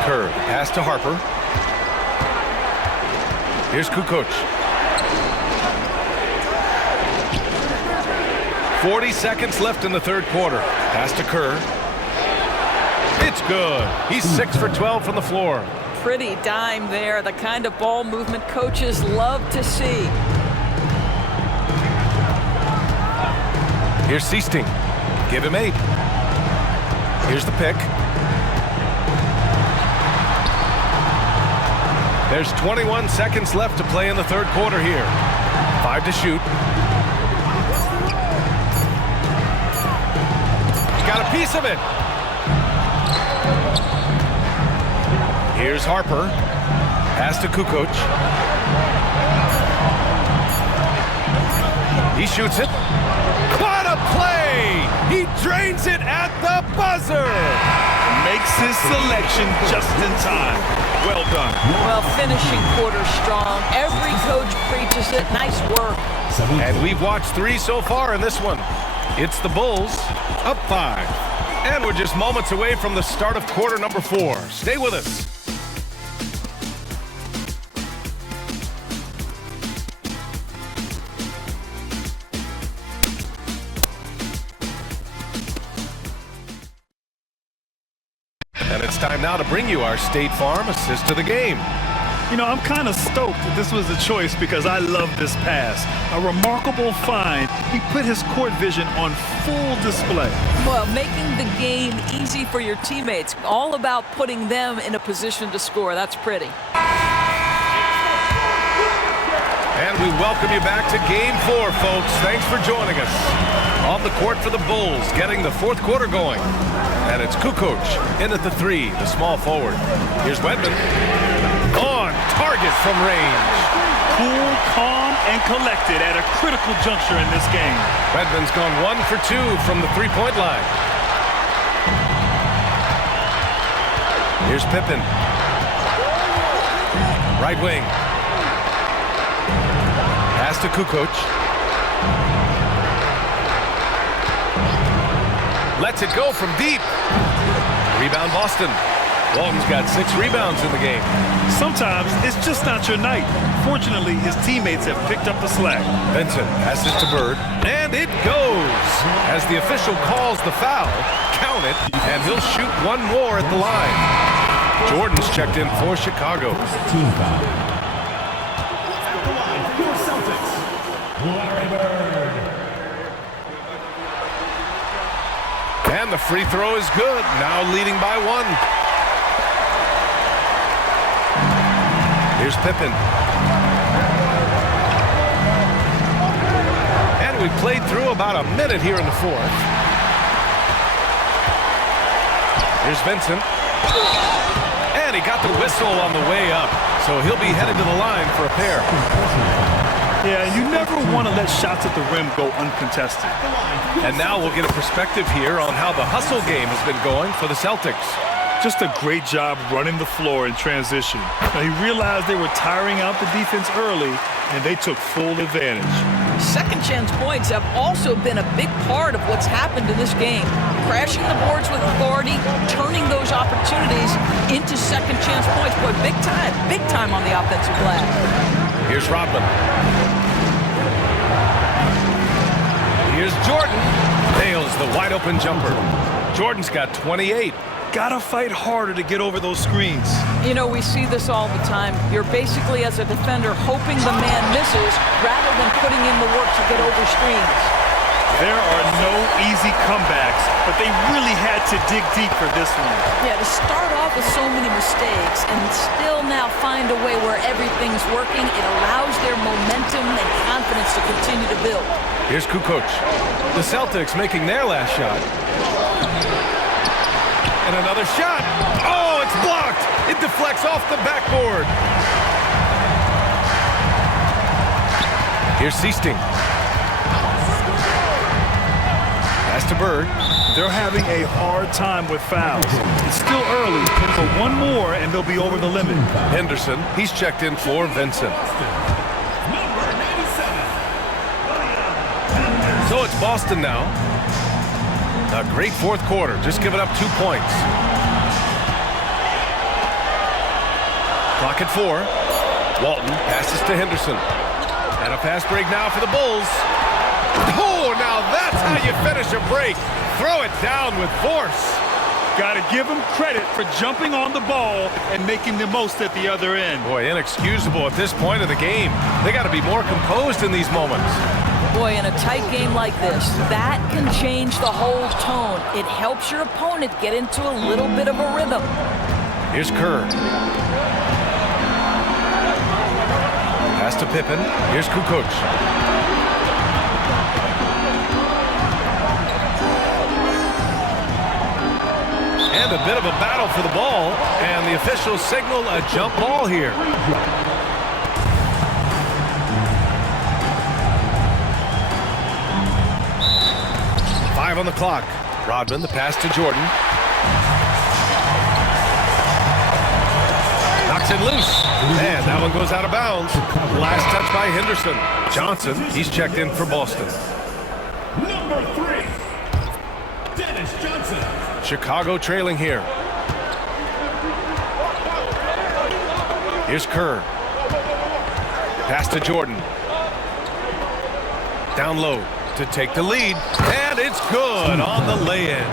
Kerr, pass to Harper. Here's Kukoc. 40 seconds left in the third quarter. Pass to Kerr. It's good. He's 6 for 12 from the floor. Pretty dime there. The kind of ball movement coaches love to see. Here's Seasting. Give him 8. Here's the pick. There's 21 seconds left to play in the third quarter here. 5 to shoot. Got a piece of it. Here's Harper. Pass to Kukoc. He shoots it. What a play! He drains it at the buzzer. Makes his selection just in time. Well done. Well, finishing quarter strong. Every coach preaches it. Nice work. And we've watched 3 so far in this one. It's the Bulls up 5. And we're just moments away from the start of quarter number 4. Stay with us. And it's time now to bring you our State Farm assist of the game. You know, I'm kind of stoked that this was a choice because I love this pass. A remarkable find. He put his court vision on full display. Well, making the game easy for your teammates. All about putting them in a position to score. That's pretty. And we welcome you back to Game 4, folks. Thanks for joining us. On the court for the Bulls, getting the fourth quarter going. And it's Kukoc in at the 3, the small forward. Here's Wedman. On target from range. Cool, calm, and collected at a critical juncture in this game. Redmond's gone 1 for 2 from the three-point line. Here's Pippen. Right wing. Pass to Kukoc. Lets it go from deep. Rebound Boston. Walton's got 6 rebounds in the game. Sometimes it's just not your night. Fortunately, his teammates have picked up the slack. Vincent passes to Bird, and it goes. As the official calls the foul, count it, and he'll shoot 1 more at the line. Jordan's checked in for Chicago. Team foul. At the line for your Celtics, Larry Bird. And the free throw is good, now leading by 1. Here's Pippen. And we played through about a minute here in the fourth. Here's Vincent. And he got the whistle on the way up, so he'll be headed to the line for a pair. Yeah, you never want to let shots at the rim go uncontested. And now we'll get a perspective here on how the hustle game has been going for the Celtics. Just a great job running the floor in transition. Now, he realized they were tiring out the defense early, and they took full advantage. Second chance points have also been a big part of what's happened in this game. Crashing the boards with authority, turning those opportunities into second chance points. Boy, big time on the offensive glass. Here's Rodman. Here's Jordan. Nails the wide open jumper. Jordan's got 28. Gotta fight harder to get over those screens. You know, we see this all the time. You're basically, as a defender, hoping the man misses rather than putting in the work to get over screens. There are no easy comebacks, but they really had to dig deep for this one. Yeah, to start off with so many mistakes and still now find a way where everything's working, it allows their momentum and confidence to continue to build. Here's Kukoc. The Celtics making their last shot. And another shot. Oh, it's blocked. It deflects off the backboard. Here's Seasting. Pass to Bird. They're having a hard time with fouls. It's still early, but one more and they'll be over the limit. Henderson, he's checked in for Vincent. So it's Boston now. A great fourth quarter, just giving up 2 points. Clock at 4. Walton passes to Henderson. And a fast break now for the Bulls. Oh, now that's how you finish a break. Throw it down with force. Got to give them credit for jumping on the ball and making the most at the other end. Boy, inexcusable at this point of the game. They got to be more composed in these moments. Boy, in a tight game like this, that can change the whole tone. It helps your opponent get into a little bit of a rhythm. Here's Kerr. Pass to Pippen. Here's Kukoc. And a bit of a battle for the ball, and the officials signal a jump ball here. Five on the clock. Rodman, the pass to Jordan. Knocks it loose. And that one goes out of bounds. Last touch by Henderson. Johnson, he's checked in for Boston. Number 3, Dennis Johnson. Chicago trailing here. Here's Kerr. Pass to Jordan. Down low to take the lead. And it's good on the lay-in.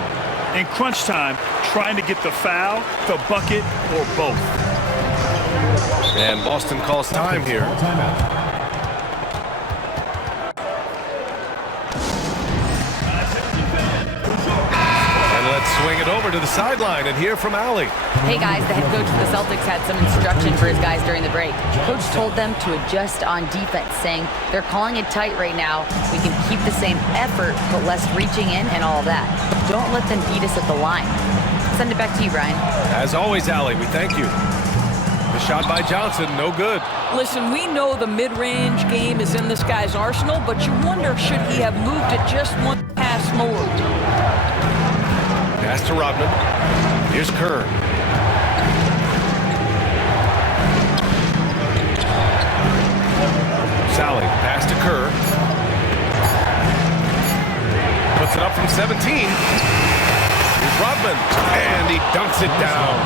In crunch time, trying to get the foul, the bucket, or both. And Boston calls time here. Swing it over to the sideline and hear from Allie. Hey guys, the head coach of the Celtics had some instruction for his guys during the break. Coach told them to adjust on defense, saying they're calling it tight right now. We can keep the same effort, but less reaching in and all of that. Don't let them beat us at the line. Send it back to you, Brian. As always, Allie, we thank you. The shot by Johnson, no good. Listen, we know the mid-range game is in this guy's arsenal, but you wonder, should he have moved it just one pass more? Pass to Rodman. Here's Kerr. Sally, pass to Kerr. Puts it up from 17. Here's Rodman. And he dunks it down.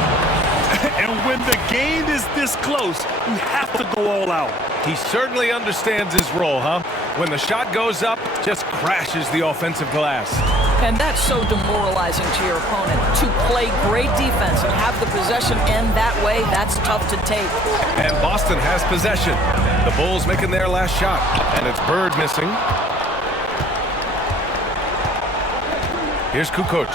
And when the game is this close, you have to go all out. He certainly understands his role, huh? When the shot goes up, just crashes the offensive glass. And that's so demoralizing to your opponent. To play great defense and have the possession end that way, that's tough to take. And Boston has possession. The Bulls making their last shot. And it's Bird missing. Here's Kukoc.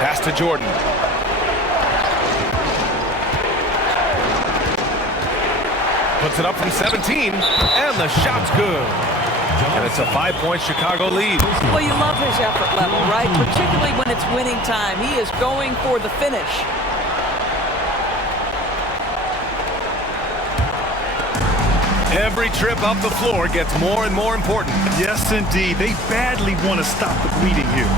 Pass to Jordan. Puts it up from 17, and the shot's good. And it's a 5-point Chicago lead. Well, you love his effort level, right? Particularly when it's winning time. He is going for the finish. Every trip up the floor gets more and more important. Yes, indeed. They badly want to stop the bleeding here.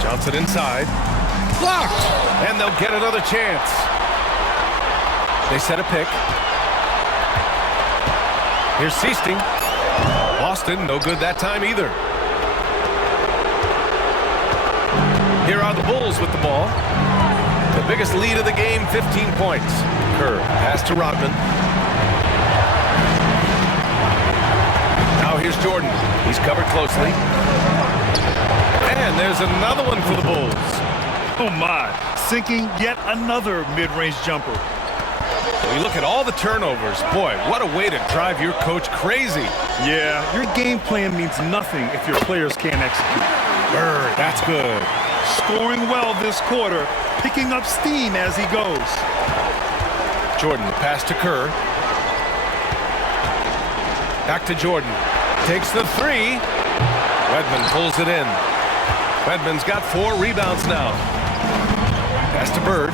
Johnson inside. Blocked! And they'll get another chance. They set a pick. Here's Seasting. Boston, no good that time either. Here are the Bulls with the ball. The biggest lead of the game, 15 points. Kerr, pass to Rodman. Now here's Jordan. He's covered closely. And there's another one for the Bulls. Oh my, sinking yet another mid-range jumper. You look at all the turnovers. Boy, what a way to drive your coach crazy. Yeah, your game plan means nothing if your players can't execute. Bird, that's good. Scoring well this quarter, picking up steam as he goes. Jordan, the pass to Kerr. Back to Jordan. Takes the three. Wedman pulls it in. Wedman's got 4 rebounds now. Pass to Bird.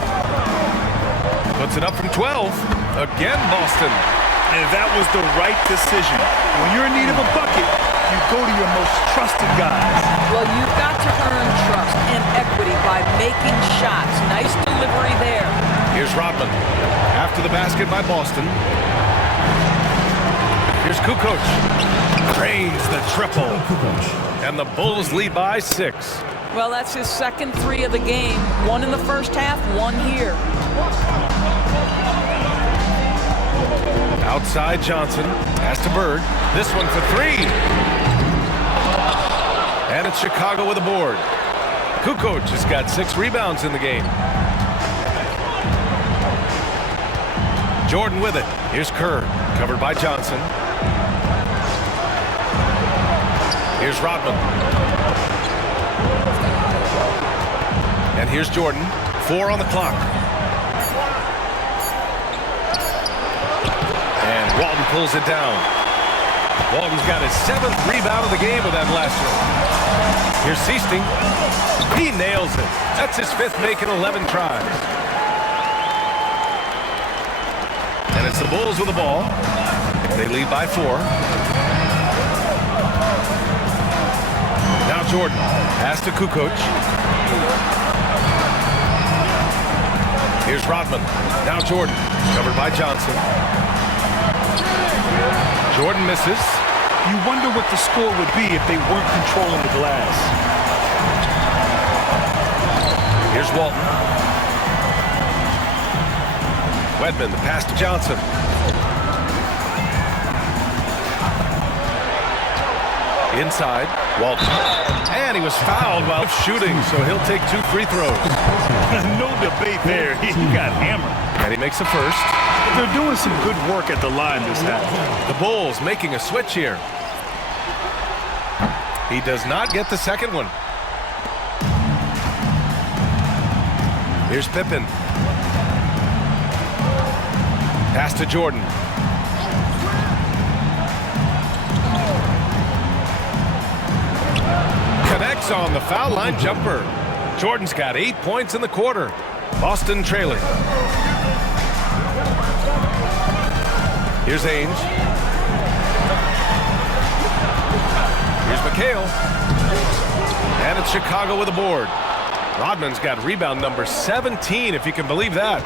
Puts it up from 12. Again, Boston. And that was the right decision. When you're in need of a bucket, you go to your most trusted guys. Well, you've got to earn trust and equity by making shots. Nice delivery there. Here's Rodman. After the basket by Boston. Here's Kukoc. Drains the triple. And the Bulls lead by 6. Well, that's his second 3 of the game. 1 in the first half, 1 here. Outside Johnson. Pass to Bird. This one for 3. And it's Chicago with a board. Kukoc has got 6 rebounds in the game. Jordan with it. Here's Kerr. Covered by Johnson. Here's Rodman. And here's Jordan. 4 on the clock. And Walton pulls it down. Walton's got his 7th rebound of the game with that last one. Here's Seasting. He nails it. That's his 5th, making 11 tries. And it's the Bulls with the ball. They lead by 4. Now Jordan. Pass to Kukoc. Here's Rodman. Now Jordan. Covered by Johnson. Jordan misses. You wonder what the score would be if they weren't controlling the glass. Here's Walton. Wedman, the pass to Johnson. Inside, Walton. And he was fouled while shooting, so he'll take 2 free throws. No debate there. He got hammered. And he makes the first. They're doing some good work at the line this half. The Bulls making a switch here. He does not get the second one. Here's Pippen. Pass to Jordan. Connects on the foul line jumper. Jordan's got 8 points in the quarter. Boston trailing. Here's Ainge. Here's McHale. And it's Chicago with a board. Rodman's got rebound number 17, if you can believe that.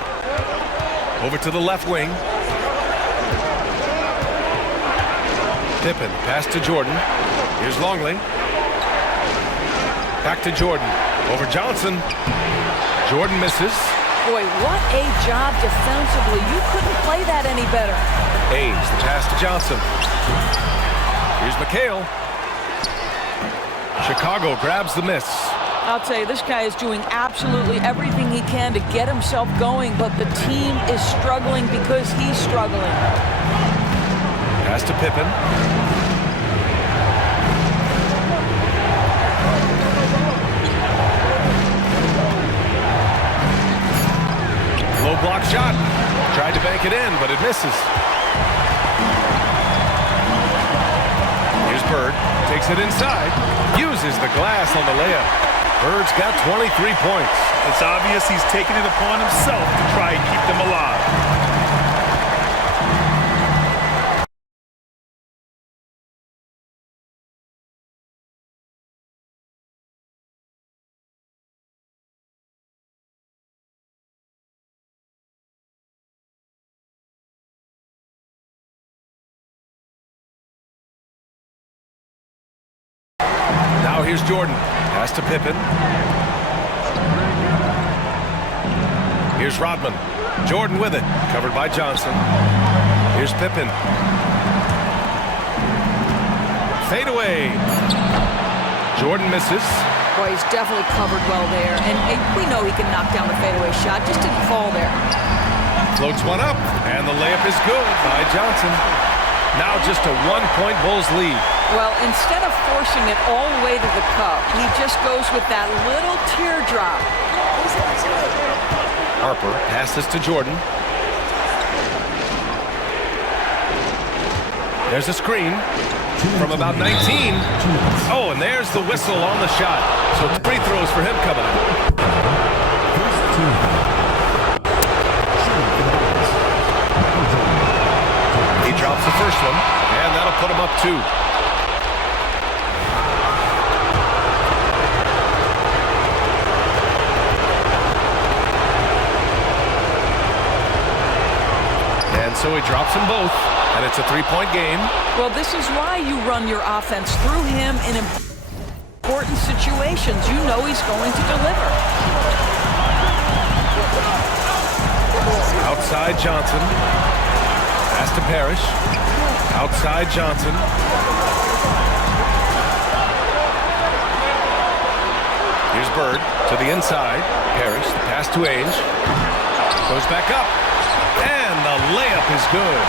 Over to the left wing. Pippen, pass to Jordan. Here's Longley. Back to Jordan. Over Johnson. Jordan misses. Boy, what a job defensively. You couldn't play that any better. Ainge, the pass to Johnson. Here's McHale. Chicago grabs the miss. I'll tell you, this guy is doing absolutely everything he can to get himself going, but the team is struggling because he's struggling. Pass to Pippen. Low block shot. Tried to bank it in, but it misses. Here's Bird. Takes it inside. Uses the glass on the layup. Bird's got 23 points. It's obvious he's taking it upon himself to try and keep them alive. Now here's Jordan. Pass to Pippen. Here's Rodman. Jordan with it. Covered by Johnson. Here's Pippen. Fade away. Jordan misses. Boy, he's definitely covered well there. And we know he can knock down the fadeaway shot. Just didn't fall there. Floats one up, and the layup is good by Johnson. Now just a 1-point Bulls lead. Well, instead of forcing it all the way to the cup, he just goes with that little teardrop. Harper passes to Jordan. There's a screen from about 19. Oh, and there's the whistle on the shot. So free throws for him coming up. He drops the first one, and that'll put him up 2. And so he drops them both, and it's a 3-point game. Well, this is why you run your offense through him in important situations. You know he's going to deliver. Outside Johnson. Pass to Parish. Outside Johnson. Here's Bird to the inside. Parish, the pass to Ainge. Goes back up. And the layup is good.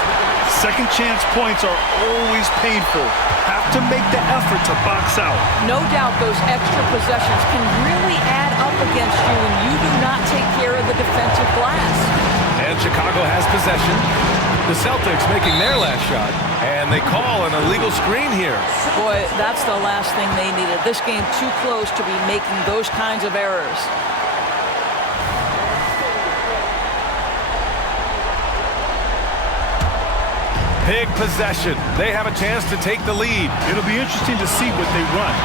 Second chance points are always painful. Have to make the effort to box out. No doubt those extra possessions can really add up against you when you do not take care of the defensive glass. And Chicago has possession. The Celtics making their last shot. And they call an illegal screen here. Boy, that's the last thing they needed. This game too close to be making those kinds of errors. Big possession. They have a chance to take the lead. It'll be interesting to see what they run.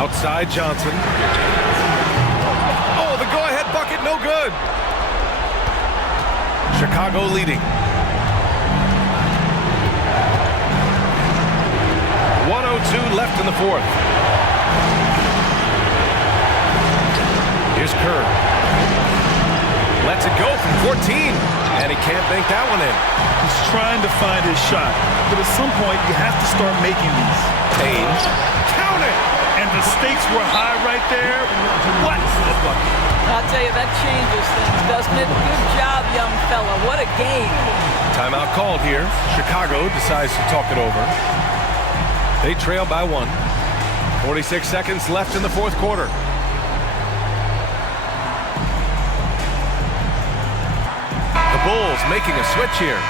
Outside Johnson. Oh, the go-ahead bucket, no good. Chicago leading. 1:02 left in the fourth. Here's Kerr. Lets it go from 14, and he can't bank that one in. He's trying to find his shot, but at some point you have to start making these. Ainge. Count it! And the stakes were high right there. What a bucket. I'll tell you, that changes things, doesn't it? Good job, young fella. What a game. Timeout called here. Chicago decides to talk it over. They trail by 1. 46 seconds left in the fourth quarter. The Bulls making a switch here.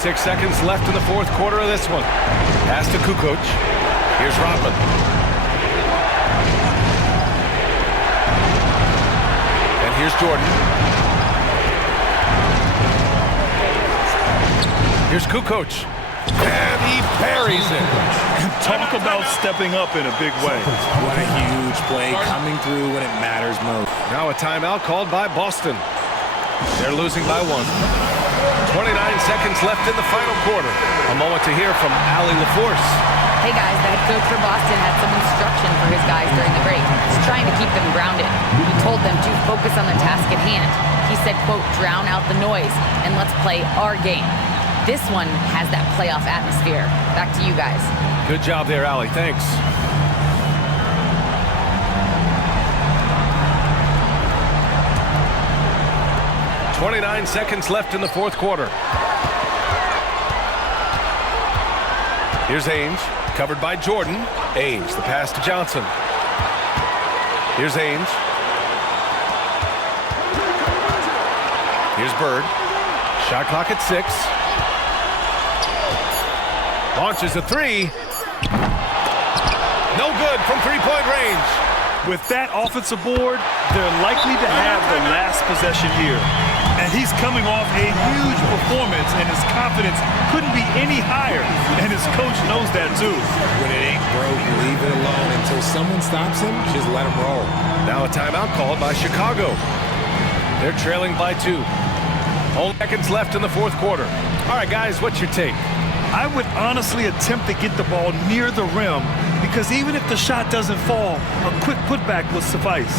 Six seconds left in the fourth quarter of this one. Pass to Kukoc. Here's Rodman. And here's Jordan. Here's Kukoc. And he buries it. Talk about stepping up in a big way. What a huge play coming through when it matters most. Now a timeout called by Boston. They're losing by 1. 29 seconds left in the final quarter. A moment to hear from Allie LaForce. Hey guys, the head coach for Boston had some instruction for his guys during the break. He's trying to keep them grounded. He told them to focus on the task at hand. He said, quote, drown out the noise and let's play our game. This one has that playoff atmosphere. Back to you guys. Good job there, Allie. Thanks. .29 seconds left in the fourth quarter. Here's Ainge, covered by Jordan. Ainge, the pass to Johnson. Here's Ainge. Here's Bird. Shot clock at 6. Launches a 3. No good from three-point range. With that offensive board, they're likely to have the last possession here. And he's coming off a huge performance, and his confidence couldn't be any higher. And his coach knows that, too. When it ain't broke, leave it alone. Until someone stops him, just let him roll. Now a timeout called by Chicago. They're trailing by 2. Only seconds left in the fourth quarter. All right, guys, what's your take? I would honestly attempt to get the ball near the rim, because even if the shot doesn't fall, a quick putback will suffice.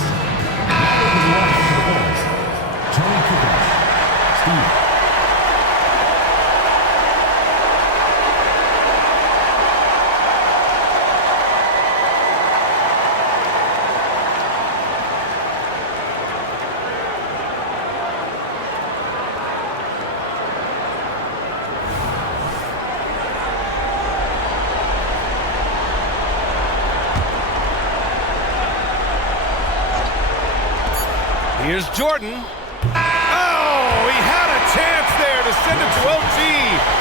Here's Jordan. Oh, he had a chance there to send it to OT,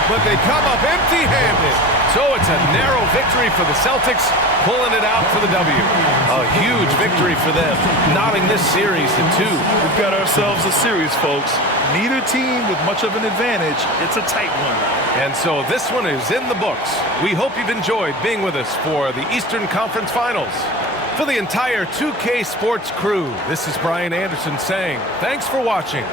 but they come up empty-handed. So it's a narrow victory for the Celtics, pulling it out for the W. A huge victory for them, knotting this series in 2. We've got ourselves a series, folks. Neither team with much of an advantage. It's a tight one. And so this one is in the books. We hope you've enjoyed being with us for the Eastern Conference Finals. For the entire 2K Sports crew, this is Brian Anderson saying thanks for watching.